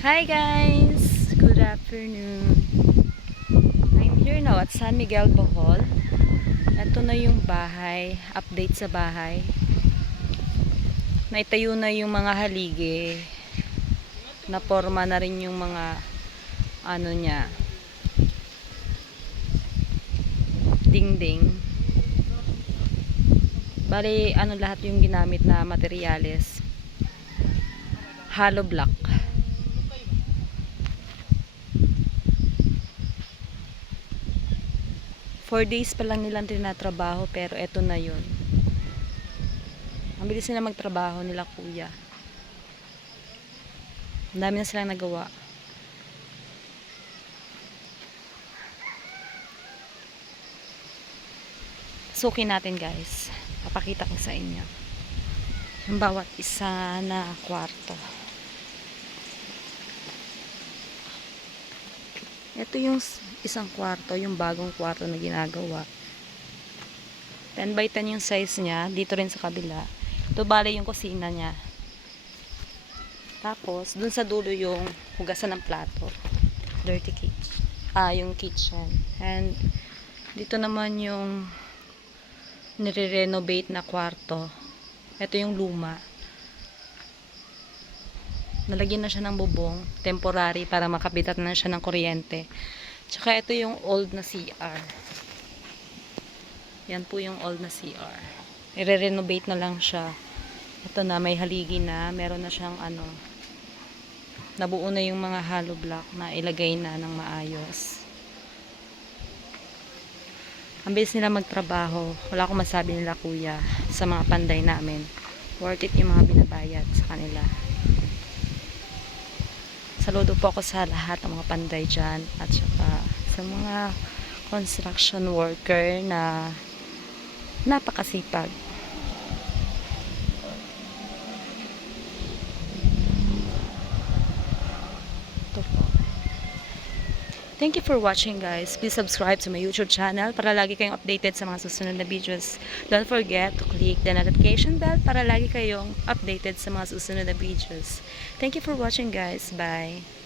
Hi guys! Good afternoon. I'm here now at San Miguel, Bohol. Ito na yung bahay. Update sa bahay. Naitayo na yung mga haligi. Naporma na rin yung mga ano niya. Dingding. Bali, ano lahat yung ginamit na materyales. Hollow block. 4 days pa lang nilang tinatrabaho pero eto na yun. Ang bilis nila magtrabaho nila kuya. Ang dami na silang nagawa. Sukin natin guys. Papakita ko sa inyo. Yung bawat isa na kwarto. Ito yung isang kwarto, yung bagong kwarto na ginagawa. 10 by 10 yung size niya. Dito rin sa kabila. Ito bali yung kusina niya. Tapos, dun sa dulo yung hugasan ng plato. Dirty kitchen. Yung kitchen. And, dito naman yung nire-renovate na kwarto. Ito yung luma. Nalagyan na siya ng bubong. Temporary para makabitat na siya ng kuryente. Tsaka ito yung old na CR. Yan po yung old na CR. I-renovate na lang siya. Ito na, may haligi na. Meron na siyang ano. Nabuo na yung mga hollow block na ilagay na ng maayos. Ang bilis nila magtrabaho. Wala akong masabi nila kuya sa mga panday namin. Worth it yung mga binabayad sa kanila. Saludo po ako sa lahat ng mga panday dyan at saka sa mga construction worker na napakasipag. Ito po. Thank you for watching guys. Please subscribe to my YouTube channel para lagi kayong updated sa mga susunod na videos. Don't forget to click the notification bell para lagi kayong updated sa mga susunod na videos. Thank you for watching guys. Bye!